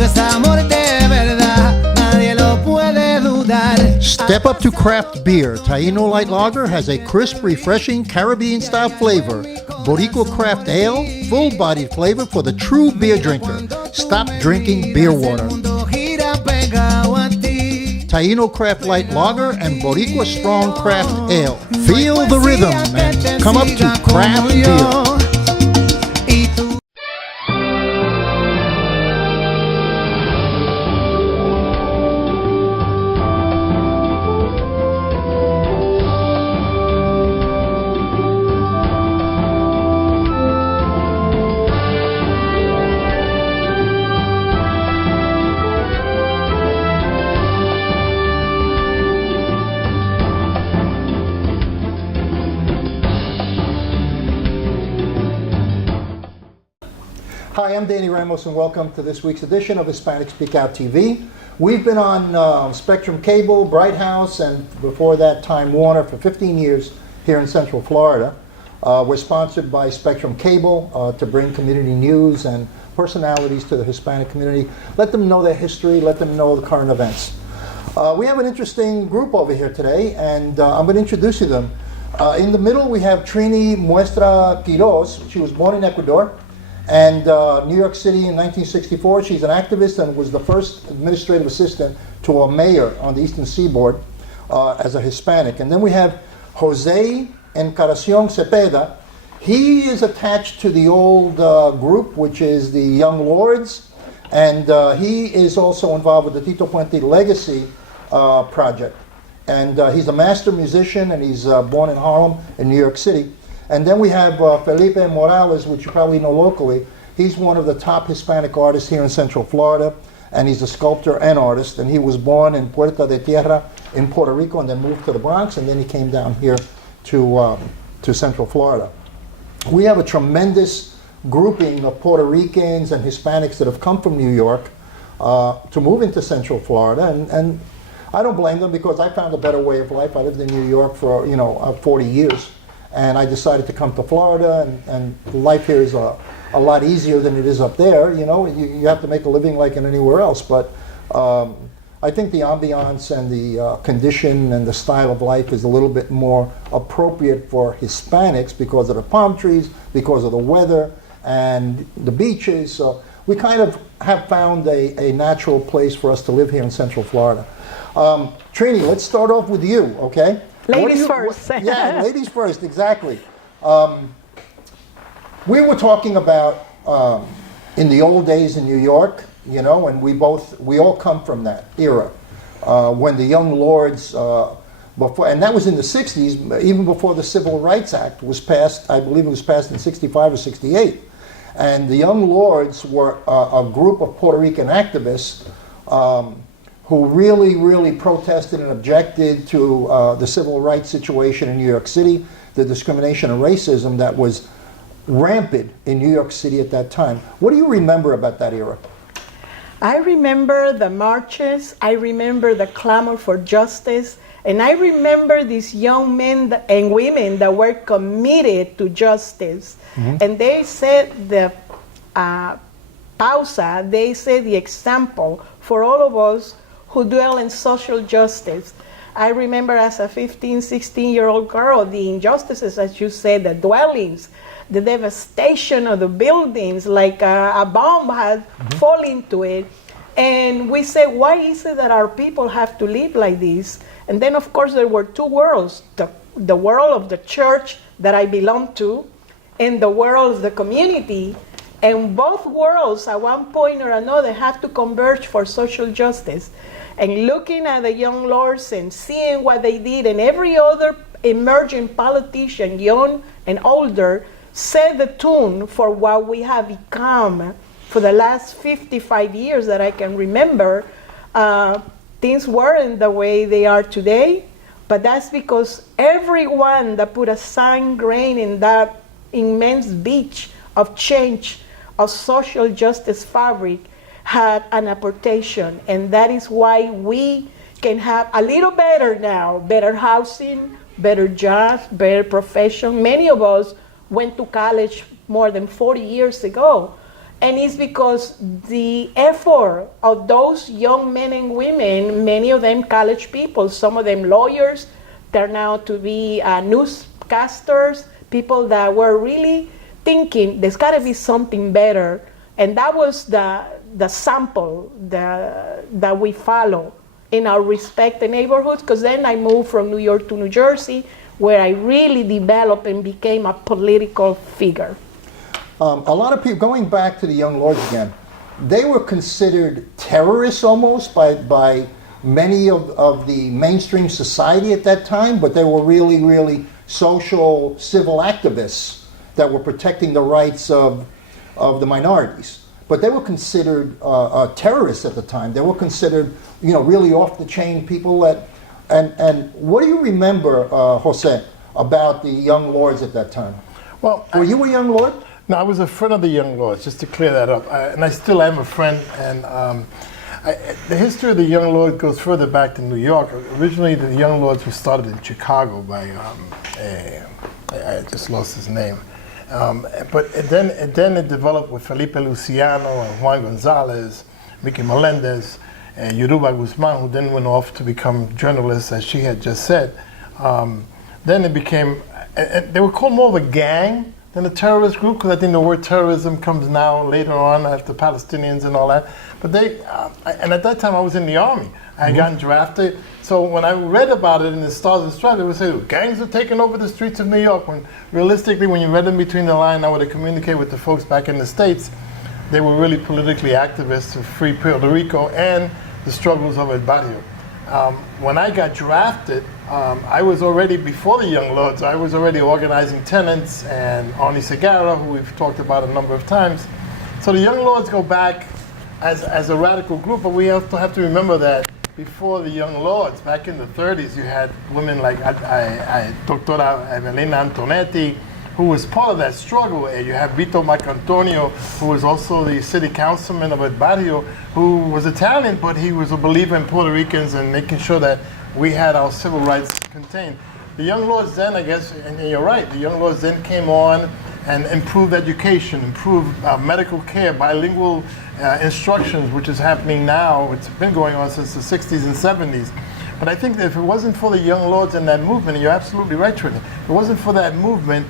Esto es amor de verdad, nadie lo puede dudar. Step up to craft beer. Taino Light Lager has a crisp, refreshing Caribbean-style flavor. Boricua Craft Ale, full-bodied flavor for the true beer drinker. Stop drinking beer water. Taino Craft Light Lager and Boricua Strong Craft Ale. Feel the rhythm and come up to craft beer. Hi, I'm Danny Ramos and welcome to this week's edition of Hispanic Speak Out TV. We've been on Spectrum Cable, Bright House, and before that Time Warner for 15 years here in Central Florida. We're sponsored by Spectrum Cable to bring community news and personalities to the Hispanic community. Let them know their history, let them know the current events. We have an interesting group over here today, and I'm going to introduce you to them. In the middle we have Trini Muestra Quiroz. She was born in Ecuador and New York City in 1964. She's an activist and was the first administrative assistant to a mayor on the Eastern Seaboard as a Hispanic. And then we have Jose Encarnacion Cepeda. He is attached to the old group, which is the Young Lords, and he is also involved with the Tito Puente Legacy project. And he's a master musician, and he's born in Harlem in New York City. And then we have Felipe Morales, which you probably know locally. He's one of the top Hispanic artists here in Central Florida, and he's a sculptor and artist. And he was born in Puerto de Tierra in Puerto Rico and then moved to the Bronx, and then he came down here to Central Florida. We have a tremendous grouping of Puerto Ricans and Hispanics that have come from New York to move into Central Florida, and I don't blame them because I found a better way of life. I lived in New York for 40 years. And I decided to come to Florida, and life here is a lot easier than it is up there. You have to make a living like in anywhere else. But I think the ambiance and the condition and the style of life is a little bit more appropriate for Hispanics because of the palm trees, because of the weather, and the beaches. So we kind of have found a natural place for us to live here in Central Florida. Trini, let's start off with you, okay? Ladies first. Yeah, ladies first, exactly. We were talking about in the old days in New York, and we all come from that era when the Young Lords, and that was in the 60s, even before the Civil Rights Act was passed. I believe it was passed in 65 or 68. And the Young Lords were a group of Puerto Rican activists who really, really protested and objected to the civil rights situation in New York City, the discrimination and racism that was rampant in New York City at that time. What do you remember about that era? I remember the marches, I remember the clamor for justice, and I remember these young men and women that were committed to justice. Mm-hmm. And they set the pausa, they set the example for all of us who dwell in social justice. I remember as a 15, 16-year-old girl, the injustices, as you said, the dwellings, the devastation of the buildings, like a bomb had fallen to it. And we said, why is it that our people have to live like this? And then, of course, there were two worlds, the world of the church that I belong to, and the world of the community. And both worlds, at one point or another, have to converge for social justice. And looking at the Young Lords and seeing what they did, and every other emerging politician, young and older, set the tune for what we have become for the last 55 years that I can remember. Things weren't the way they are today, but that's because everyone that put a sign grain in that immense beach of change, of social justice fabric, had an apportation, and that is why we can have a little better now, better housing, better jobs, better profession. Many of us went to college more than 40 years ago, And it's because the effort of those young men and women, many of them college people, some of them lawyers, turn out to be newscasters, people that were really thinking there's got to be something better. And that was the sample that we follow in our respected neighborhoods, because then I moved from New York to New Jersey, where I really developed and became a political figure. A lot of people, going back to the Young Lords again, they were considered terrorists almost by many of the mainstream society at that time, but they were really, really social, civil activists that were protecting the rights of the minorities. But they were considered terrorists at the time. They were considered, really off-the-chain people. And what do you remember, Jose, about the Young Lords at that time? Well, were you a Young Lord? No, I was a friend of the Young Lords, just to clear that up. And I still am a friend. And the history of the Young Lords goes further back to New York. Originally, the Young Lords were started in Chicago by, I just lost his name. But then it developed with Felipe Luciano and Juan Gonzalez, Mickey Melendez, and Yoruba Guzman, who then went off to become journalists, as she had just said. Then it became, they were called more of a gang than a terrorist group, because I think the word terrorism comes now later on after Palestinians and all that. But and at that time I was in the army. I had gotten drafted. So when I read about it in the Stars and Stripes, they would say, gangs are taking over the streets of New York. When realistically, when you read in between the line, I would have communicated with the folks back in the States. They were really politically activists to free Puerto Rico and the struggles of El Barrio. When I got drafted, I was already, before the Young Lords, I was already organizing tenants and Arnie Segarra, who we've talked about a number of times. So the Young Lords go back as a radical group, but we also have to remember that before the Young Lords, back in the 30s, you had women like Doctora Evelina Antonetti, who was part of that struggle. And you have Vito Marcantonio, who was also the city councilman of El Barrio, who was Italian, but he was a believer in Puerto Ricans and making sure that we had our civil rights contained. The Young Lords then, I guess, and you're right, the Young Lords then came on and improved education, improved medical care, bilingual instructions, which is happening now. It's been going on since the 60s and 70s. But I think that if it wasn't for the Young Lords and that movement, and you're absolutely right, Trinity, if it wasn't for that movement,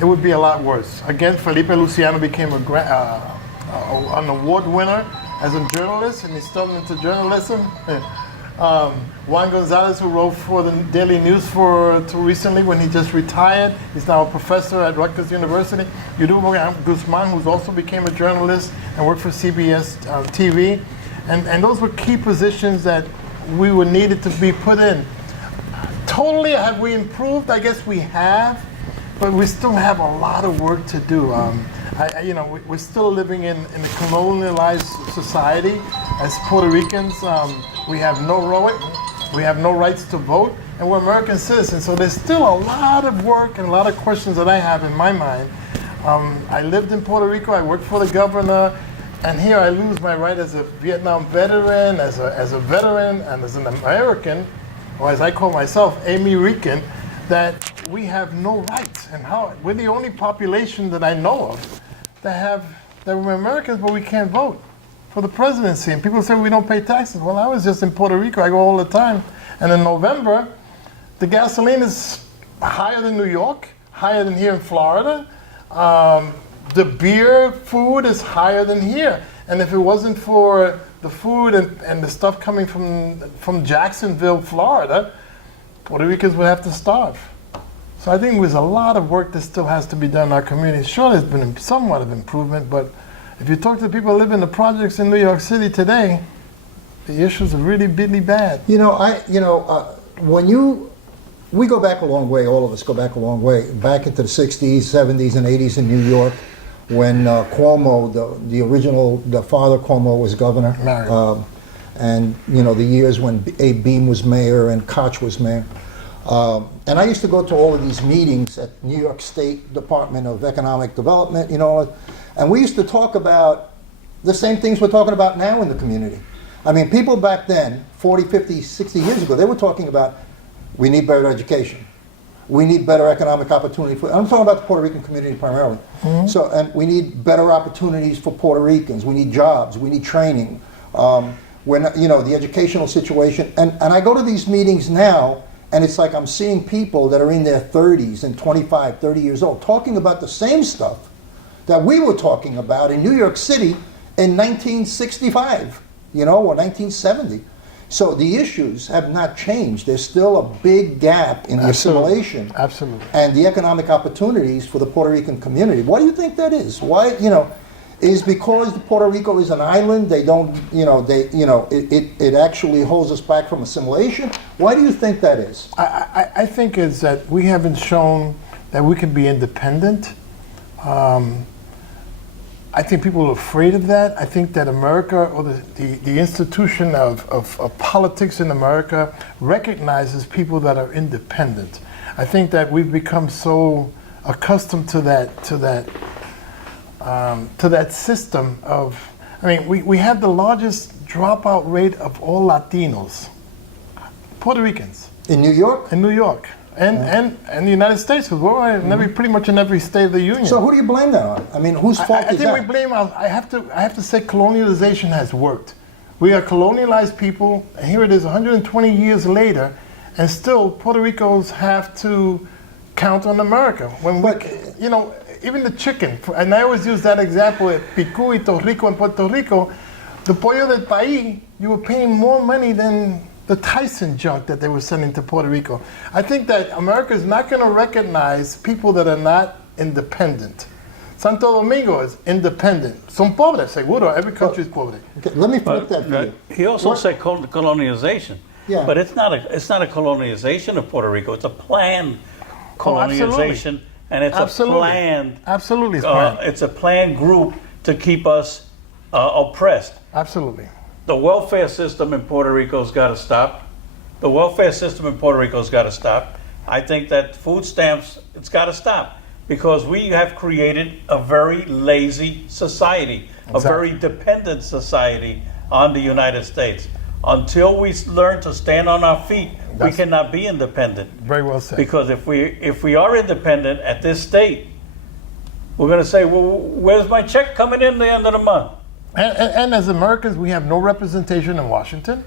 it would be a lot worse. Again, Felipe Luciano became an award winner as a journalist, and he stumbled into journalism. Juan Gonzalez, who wrote for the Daily News till recently when he just retired. He's now a professor at Rutgers University. Yoruba Guzman, who's also became a journalist and worked for CBS TV. And those were key positions that we were needed to be put in. Totally, have we improved? I guess we have, but we still have a lot of work to do. We're still living in a colonialized society as Puerto Ricans. We have no rights to vote, and we're American citizens. So there's still a lot of work and a lot of questions that I have in my mind. I lived in Puerto Rico. I worked for the governor, and here I lose my right as a Vietnam veteran, as a veteran, and as an American, or as I call myself, American, that we have no rights. And how we're the only population that I know of that we're Americans, but we can't vote for the presidency. And people say we don't pay taxes. Well, I was just in Puerto Rico. I go all the time. And in November, the gasoline is higher than New York, higher than here in Florida. The beer food is higher than here. And if it wasn't for the food and the stuff coming from Jacksonville, Florida, Puerto Ricans would have to starve. So I think there's a lot of work that still has to be done in our community. Sure, there's been somewhat of improvement, but if you talk to people who live in the projects in New York City today, the issues are really, really bad. We go back a long way, all of us go back a long way, back into the 60s, 70s, and 80s in New York, when Cuomo, the father Cuomo was governor. And, the years when Abe Beame was mayor and Koch was mayor. And I used to go to all of these meetings at New York State Department of Economic Development, and we used to talk about the same things we're talking about now in the community. I mean, people back then, 40, 50, 60 years ago, they were talking about, we need better education. We need better economic opportunity for, I'm talking about the Puerto Rican community primarily. So, and we need better opportunities for Puerto Ricans. We need jobs, we need training. We're not, you know, the educational situation. And I go to these meetings now, and it's like I'm seeing people that are in their 30s and 25, 30 years old talking about the same stuff that we were talking about in New York City in 1965, you know, or 1970. So the issues have not changed. There's still a big gap in the assimilation and the economic opportunities for the Puerto Rican community. What do you think that is? Why, you know, is because Puerto Rico is an island, they don't, you know, it actually holds us back from assimilation? Why do you think that is? I think is that we haven't shown that we can be independent. I think people are afraid of that. I think that America, or the institution of politics in America, recognizes people that are independent. I think that we've become so accustomed to that system of, I mean, we have the largest dropout rate of all Latinos, Puerto Ricans. In New York? In New York. And the United States, because we're in pretty much in every state of the union. So who do you blame that on? I mean, whose fault is that? I think we blame, I have to say colonialization has worked. We are colonialized people, and here it is 120 years later, and still Puerto Ricos have to count on America. When we, you know, even the chicken, and I always use that example at Picu y Torrico in Puerto Rico, the pollo del país, you were paying more money than the Tyson junk that they were sending to Puerto Rico. I think that America is not going to recognize people that are not independent. Santo Domingo is independent. Son pobres, seguro. Every country is pobre. Okay, let me flip that for you. He also said colonization. Yeah. But it's not a colonization of Puerto Rico. It's a planned colonization, and it's a planned. Absolutely, it's planned. It's a planned group to keep us oppressed. Absolutely. The welfare system in Puerto Rico's got to stop. The welfare system in Puerto Rico's got to stop. I think that food stamps, it's got to stop, because we have created a very lazy society, a very dependent society on the United States. Until we learn to stand on our feet, we cannot be independent. Very well said. Because if we are independent at this state, we're going to say, well, where's my check coming in the end of the month? And as Americans, we have no representation in Washington.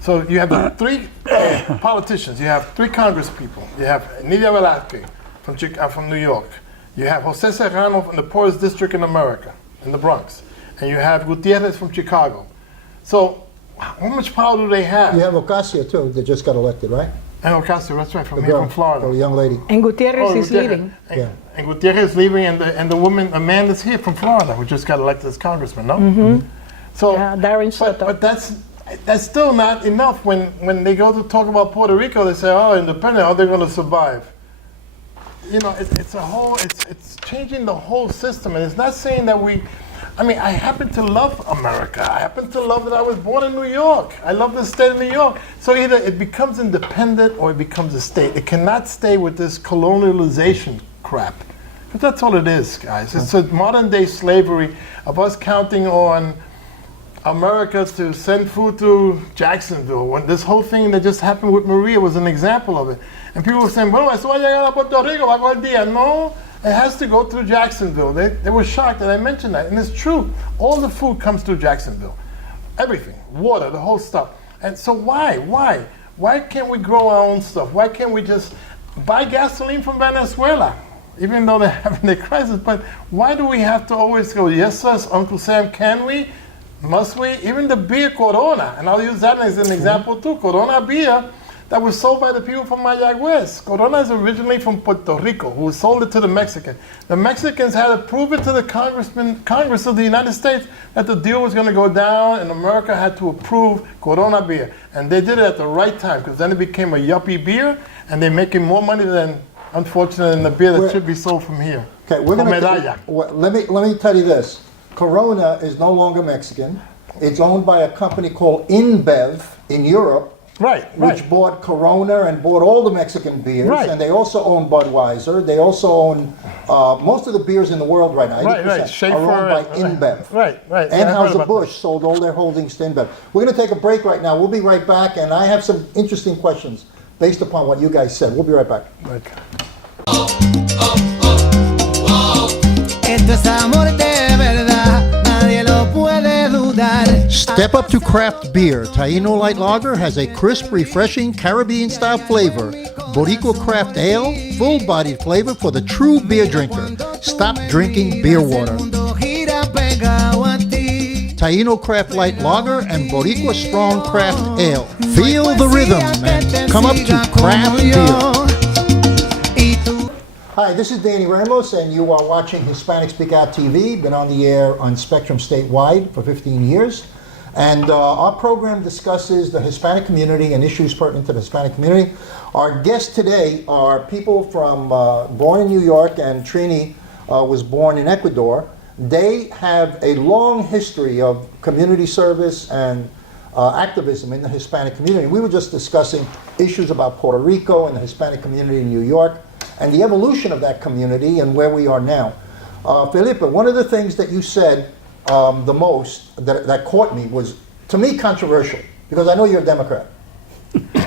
So you have three politicians. You have three congresspeople. You have Nidia Velázquez from New York. You have Jose Serrano from the poorest district in America, in the Bronx. And you have Gutierrez from Chicago. So how much power do they have? You have Ocasio, too, that just got elected, right? And Ocasio, that's right, from Florida. The young lady. And Gutierrez is leaving. And Gutierrez is leaving, and the woman, a man that's here from Florida, who just got elected as congressman, no? Mm-hmm. So, Darren Soto. But that's still not enough. When they go to talk about Puerto Rico, they say, oh, independent, how they're going to survive. You know, it's changing the whole system, and it's not saying that I happen to love America. I happen to love that I was born in New York. I love the state of New York. So either it becomes independent or it becomes a state. It cannot stay with this colonialization crap. But that's all it is, guys. It's a modern day slavery of us counting on America to send food to Jacksonville. When this whole thing that just happened with Maria was an example of it. And people were saying, bueno, eso va a llegar a Puerto Rico, va a coger día. No. It has to go through Jacksonville. They were shocked that I mentioned that. And it's true. All the food comes through Jacksonville. Everything. Water, the whole stuff. And so why? Why can't we grow our own stuff? Why can't we just buy gasoline from Venezuela? Even though they're having their crisis. But why do we have to always go, yes, sir, Uncle Sam, can we? Must we? Even the beer Corona, and I'll use that as an example too. Corona beer that was sold by the people from Mayagüez. Corona is originally from Puerto Rico, who sold it to the Mexicans. The Mexicans had to prove it to the Congress of the United States that the deal was going to go down, and America had to approve Corona beer. And they did it at the right time, because then it became a yuppie beer, and they're making more money than, unfortunately, than the beer that should be sold from here. Okay, we're going to let me tell you this. Corona is no longer Mexican. It's owned by a company called InBev in Europe. Which bought Corona and bought all the Mexican beers, and they also own Budweiser. They also own most of the beers in the world right now. 80% are owned by InBev. Anheuser-Busch sold all their holdings to InBev. We're going to take a break right now. We'll be right back, and I have some interesting questions based upon what you guys said. We'll be right back. Okay. Esto es amor de verdad, nadie lo puede dudar. Step up to craft beer. Taino Light Lager has a crisp, refreshing Caribbean-style flavor. Boricua Craft Ale, full-bodied flavor for the true beer drinker. Stop drinking beer water. Mundo gira pegado a ti. Taino Craft Light Lager and Boricua Strong Craft Ale. Feel the rhythm and come up to craft beer. Hi, this is Danny Ramos, and you are watching Hispanic Speak Out TV. Been on the air on Spectrum statewide for 15 years. And our program discusses the Hispanic community and issues pertinent to the Hispanic community. Our guests today are people from born in New York, and Trini was born in Ecuador. They have a long history of community service and activism in the Hispanic community. We were just discussing issues about Puerto Rico and the Hispanic community in New York, and the evolution of that community and where we are now. Felipe, one of the things that you said the most that caught me was, to me, controversial, because I know you're a Democrat,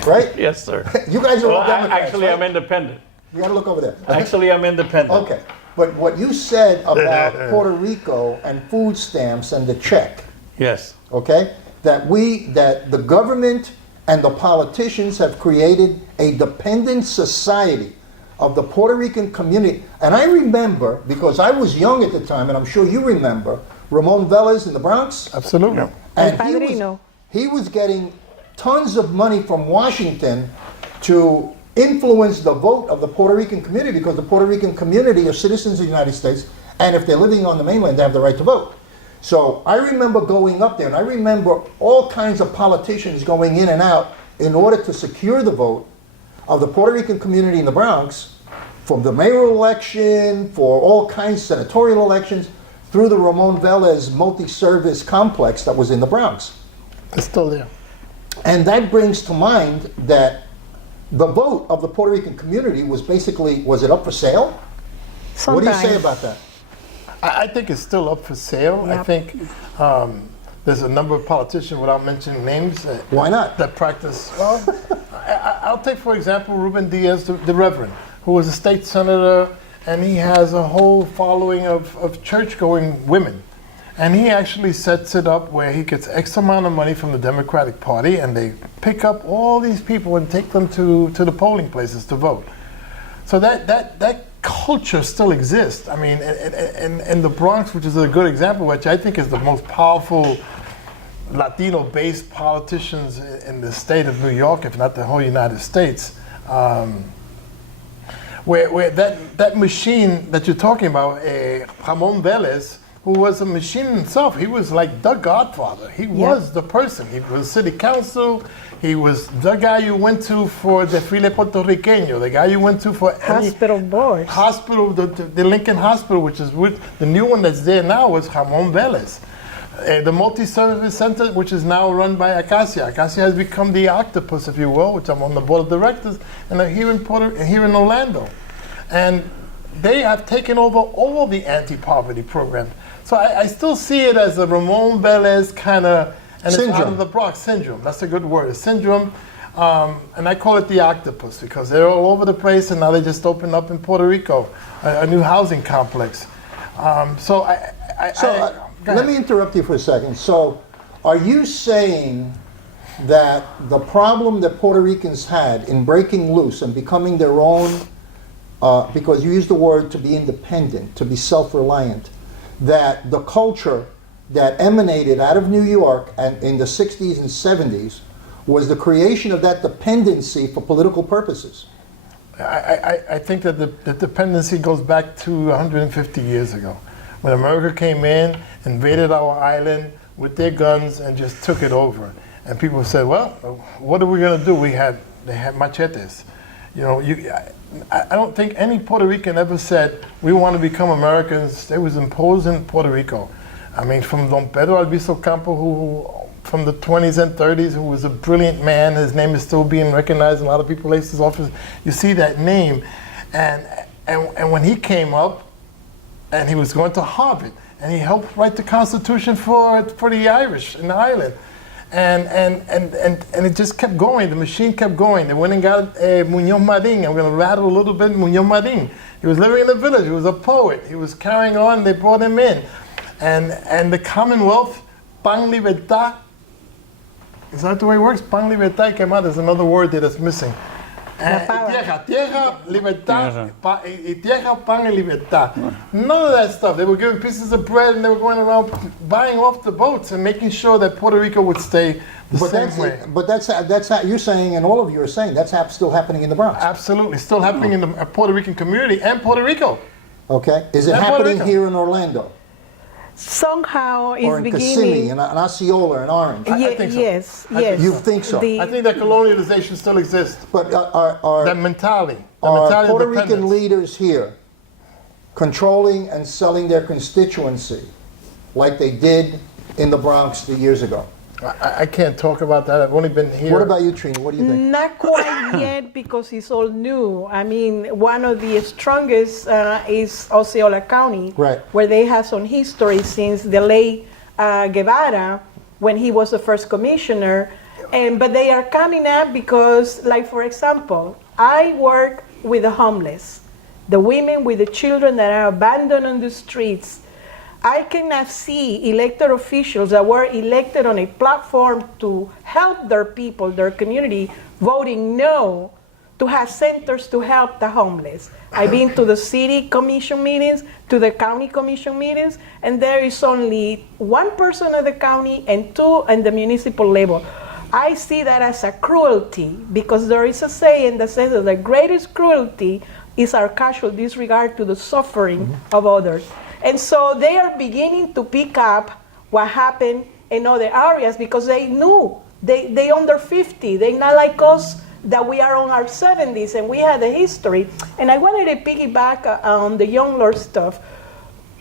right? Yes, sir. You guys are Well, all Democrats, actually, right? I'm independent. You gotta look over there. Actually, I'm independent. Okay, but what you said about Puerto Rico and food stamps and the check, Yes. okay, that the government and the politicians have created a dependent society of the Puerto Rican community. And I remember, because I was young at the time, and I'm sure you remember, Ramon Velez in the Bronx. Absolutely. And El Padrino. he was getting tons of money from Washington to influence the vote of the Puerto Rican community, because the Puerto Rican community are citizens of the United States, and if they're living on the mainland, they have the right to vote. So I remember going up there, and I remember all kinds of politicians going in and out in order to secure the vote of the Puerto Rican community in the Bronx, from the mayoral election, for all kinds of senatorial elections, through the Ramon Velez multi-service complex that was in the Bronx. It's still there. And that brings to mind that the vote of the Puerto Rican community was basically, was it up for sale? What do you say about that? I think it's still up for sale. I Yep. think there's a number of politicians, without mentioning names, Why not? that practice. Well, I'll take, for example, Ruben Diaz, the Reverend, who was a state senator, and he has a whole following of church-going women. And he actually sets it up where he gets X amount of money from the Democratic Party, and they pick up all these people and take them to the polling places to vote. So that culture still exists. I mean, in the Bronx, which is a good example, which I think is the most powerful Latino-based politicians in the state of New York, if not the whole United States, where that machine that you're talking about, Ramon Velez, who was a machine himself, he was like the godfather. He was the person. He was city council. He was the guy you went to for Desfile Puerto Riqueño, the guy you went to for any Hospital board. hospital, the Lincoln Hospital, which is the new one that's there now, was Ramon Velez. The multi-service center, which is now run by Acacia. Acacia has become the octopus, if you will, which I'm on the board of directors, and they're here in Orlando. And they have taken over all the anti-poverty programs. So I still see it as a Ramon Velez kind of, and Syndrome. it's out of the Bronx syndrome. That's a good word, a syndrome. And I call it the octopus, because they're all over the place, and now they just opened up in Puerto Rico, a new housing complex. Let me interrupt you for a second. So, are you saying that the problem that Puerto Ricans had in breaking loose and becoming their own, because you used the word to be independent, to be self-reliant, that the culture that emanated out of New York and in the 60s and 70s was the creation of that dependency for political purposes? I think that the dependency goes back to 150 years ago, when America came in, invaded our island with their guns, and just took it over. And people said, "Well, what are we going to do?" They had machetes. You know, I don't think any Puerto Rican ever said, "We want to become Americans." It was imposed in Puerto Rico. I mean, from Don Pedro Albizu Campo, who from the 20s and 30s, who was a brilliant man. His name is still being recognized in a lot of people's places' office. You see that name. And when he came up, and he was going to Harvard, and he helped write the Constitution for the Irish in the island. And it just kept going. The machine kept going. They went and got Muñoz Marin. I'm going to rattle a little bit Muñoz Marin. He was living in the village. He was a poet. He was carrying on. They brought him in. And the Commonwealth, pan libertad, is that the way it works? Pan libertad, que más? There's another word there that's missing. Tierra, libertad, tierra, pan y libertad. None of that stuff. They were giving pieces of bread and they were going around buying off the boats and making sure that Puerto Rico would stay the same way. But that's you're saying, and all of you are saying, that's still happening in the Bronx. Absolutely. Still happening in the Puerto Rican community and Puerto Rico. Okay. Is it And Puerto happening Rico. here in Orlando? Somehow it's Or in beginning. Kissimmee, in Osceola, in Orange? I think so. Yes, I think yes. You think so? The- I think that colonialization still exists. But are That mentality. The Are mentality Puerto of Rican dependence. leaders here controlling and selling their constituency like they did in the Bronx years ago? I can't talk about that. I've only been here. What about you, Trina? What do you think? Not quite yet because it's all new. I mean, one of the strongest is Osceola County, Right. where they have some history since the late Guevara, when he was the first commissioner. But they are coming up because, like for example, I work with the homeless, the women with the children that are abandoned on the streets. I cannot see elected officials that were elected on a platform to help their people, their community, voting no to have centers to help the homeless. I've been to the city commission meetings, to the county commission meetings, and there is only one person at the county and two at the municipal level. I see that as a cruelty because there is a saying that says that the greatest cruelty is our casual disregard to the suffering of others. And so they are beginning to pick up what happened in other areas because they knew they under 50. They're not like us that we are on our 70s and we had a history. And I wanted to piggyback on the young lord stuff.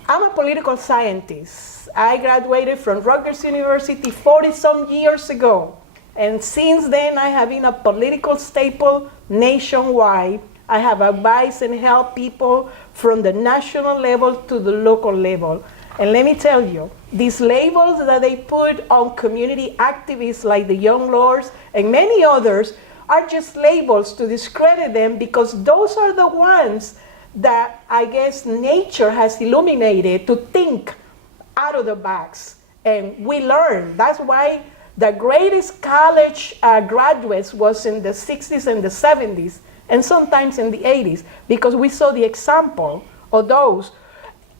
I'm a political scientist. I graduated from Rutgers University 40-some years ago. And since then, I have been a political staple nationwide. I have advised and helped people from the national level to the local level. And let me tell you, these labels that they put on community activists like the Young Lords and many others are just labels to discredit them because those are the ones that I guess nature has illuminated to think out of the box. And we learn. That's why the greatest college graduates was in the 60s and the 70s. And sometimes in the 80s, because we saw the example of those.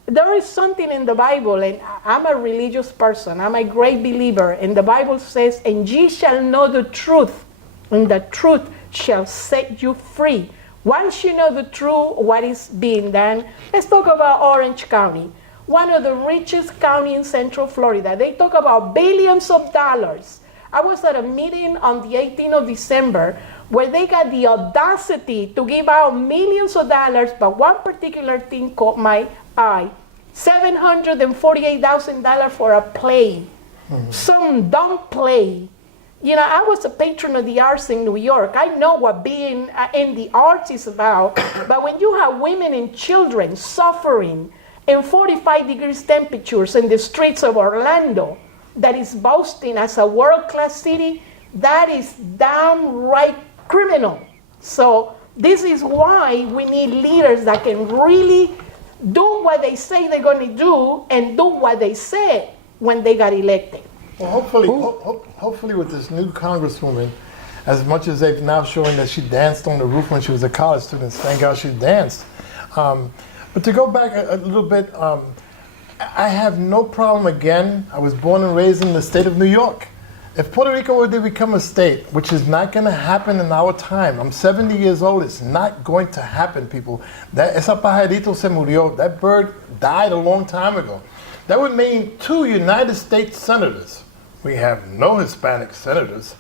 There is something in the Bible, and I'm a religious person, I'm a great believer, and the Bible says, and ye shall know the truth, and the truth shall set you free. Once you know the truth, what is being done, let's talk about Orange County, one of the richest counties in Central Florida. They talk about billions of dollars. I was at a meeting on the 18th of December where they got the audacity to give out millions of dollars, but one particular thing caught my eye. $748,000 for a play. Some dumb play. You know, I was a patron of the arts in New York. I know what being in the arts is about. But when you have women and children suffering in 45 degrees temperatures in the streets of Orlando, that is boasting as a world-class city, that is downright criminal. So this is why we need leaders that can really do what they say they're going to do and do what they said when they got elected. Well, hopefully with this new congresswoman, as much as they've now showing that she danced on the roof when she was a college student, thank God she danced. But to go back a little bit, I have no problem again. I was born and raised in the state of New York. If Puerto Rico were to become a state, which is not going to happen in our time, I'm 70 years old, it's not going to happen, people. Esa pajarito se murió. That bird died a long time ago. That would mean 2 United States senators. We have no Hispanic senators.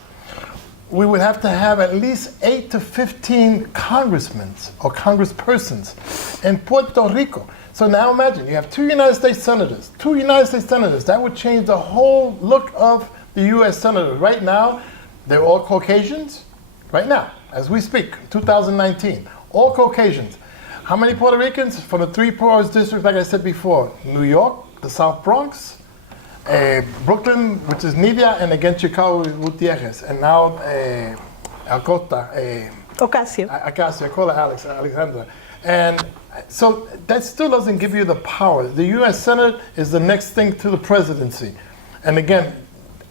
We would have to have at least 8 to 15 congressmen or congresspersons in Puerto Rico. So now imagine, you have 2 United States senators. 2 United States senators. That would change the whole look of the U.S. senators. Right now, they're all Caucasians. Right now, as we speak, 2019, all Caucasians. How many Puerto Ricans? From the 3 poorest districts, like I said before, New York, the South Bronx, Brooklyn, which is Nidia, and against Chicago is Gutierrez, and now Acosta, Ocasio. I call her Alexandra. And so that still doesn't give you the power. The U.S. Senate is the next thing to the presidency. And again,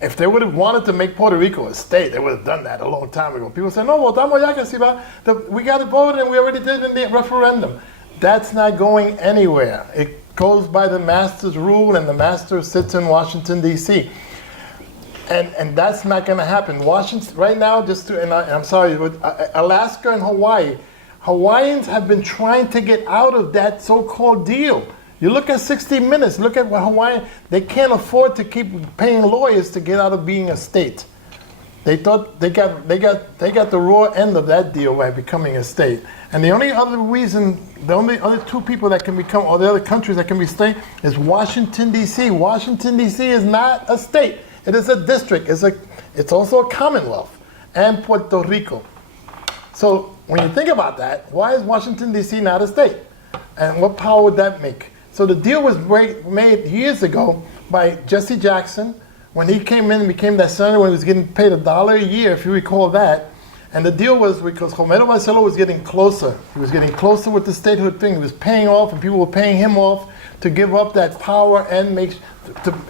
if they would have wanted to make Puerto Rico a state, they would have done that a long time ago. People say, no, votamos ya que si va. We got to vote and we already did in the referendum. That's not going anywhere. It goes by the master's rule, and the master sits in Washington, D.C. And that's not going to happen. Washington, right now, I'm sorry, but Alaska and Hawaii, Hawaiians have been trying to get out of that so-called deal. You look at 60 Minutes, look at what Hawaii, they can't afford to keep paying lawyers to get out of being a state. They thought they got the raw end of that deal by becoming a state. And the only other reason, the only other two people that can become, or the other countries that can be state, is Washington, D.C. Washington, D.C. is not a state. It is a district. It's also a commonwealth. And Puerto Rico. So when you think about that, why is Washington, D.C. not a state? And what power would that make? So the deal was made years ago by Jesse Jackson when he came in and became that senator when he was getting paid $1 a year, if you recall that. And the deal was because Romero Barceló was getting closer. He was getting closer with the statehood thing. He was paying off, and people were paying him off to give up that power and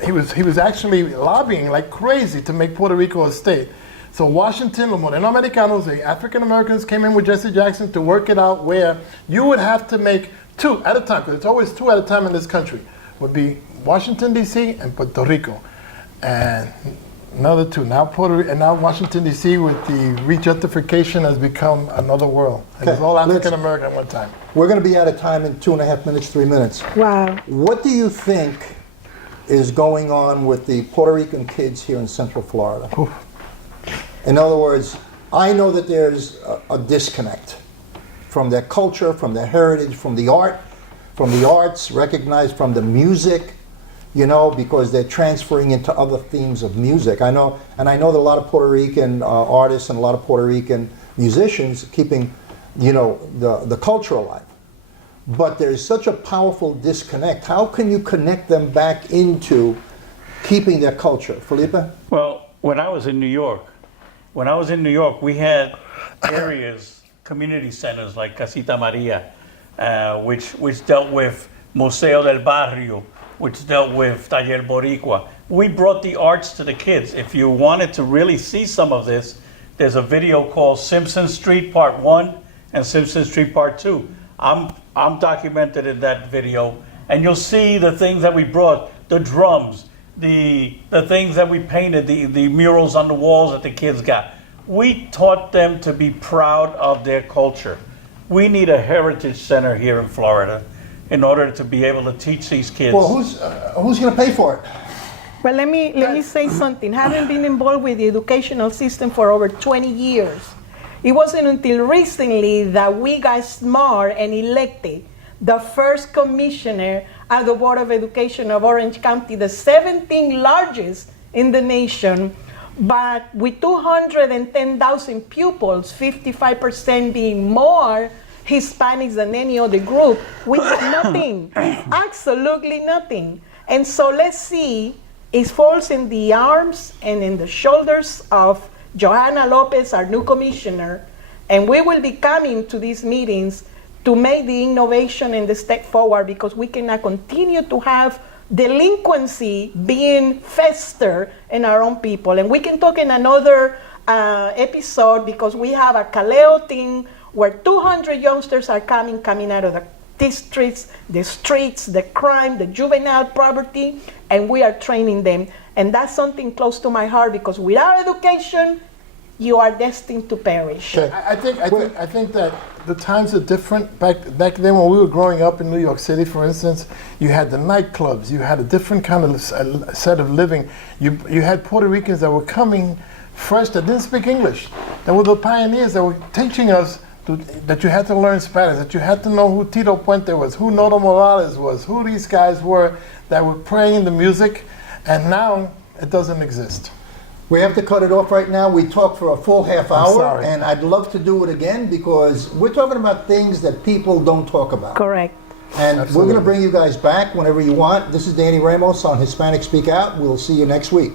he was actually lobbying like crazy to make Puerto Rico a state. So Washington, los Moreno Americanos, the African Americans came in with Jesse Jackson to work it out where you would have to make 2 at a time, because it's always 2 at a time in this country, would be Washington, D.C. and Puerto Rico. And another 2. Now Washington, D.C. with the regentrification has become another world. And it's all African American at one time. We're going to be out of time in 2.5 minutes, 3 minutes. Wow. What do you think is going on with the Puerto Rican kids here in Central Florida? Oof. In other words, I know that there's a disconnect from their culture, from their heritage, from the arts, recognized from the music, because they're transferring into other themes of music. I know that a lot of Puerto Rican artists and a lot of Puerto Rican musicians keeping, the culture alive. But there's such a powerful disconnect. How can you connect them back into keeping their culture? Felipe? Well, when I was in New York, we had areas, community centers like Casita Maria, which dealt with Museo del Barrio, which dealt with Taller Boricua. We brought the arts to the kids. If you wanted to really see some of this, there's a video called Simpson Street Part 1 and Simpson Street Part 2. I'm documented in that video, and you'll see the things that we brought, the drums, the things that we painted, the murals on the walls that the kids got. We taught them to be proud of their culture. We need a heritage center here in Florida in order to be able to teach these kids. Well, who's going to pay for it? Well, let me say something. Having been involved with the educational system for over 20 years, it wasn't until recently that we got smart and elected the first commissioner at the Board of Education of Orange County, the 17th largest in the nation, but with 210,000 pupils, 55% being more Hispanics than any other group, we have nothing, absolutely nothing. And so let's see, it falls in the arms and in the shoulders of Johanna Lopez, our new commissioner, and we will be coming to these meetings to make the innovation and the step forward, because we cannot continue to have delinquency being fester in our own people. And we can talk in another episode, because we have a Caleo thing where 200 youngsters are coming out of the districts, the streets, the crime, the juvenile poverty, and we are training them. And that's something close to my heart, because without education, you are destined to perish. Okay. I think that the times are different. Back then when we were growing up in New York City, for instance, you had the nightclubs, you had a different kind of set of living. You had Puerto Ricans that were coming fresh that didn't speak English. That were the pioneers that were teaching us that you had to learn Spanish, that you had to know who Tito Puente was, who Noto Morales was, who these guys were that were playing the music, and now it doesn't exist. We have to cut it off right now. We talked for a full half hour, sorry. and I'd love to do it again, because we're talking about things that people don't talk about. Correct. And we're Absolutely. going to bring you guys back whenever you want. This is Danny Ramos on Hispanic Speak Out. We'll see you next week.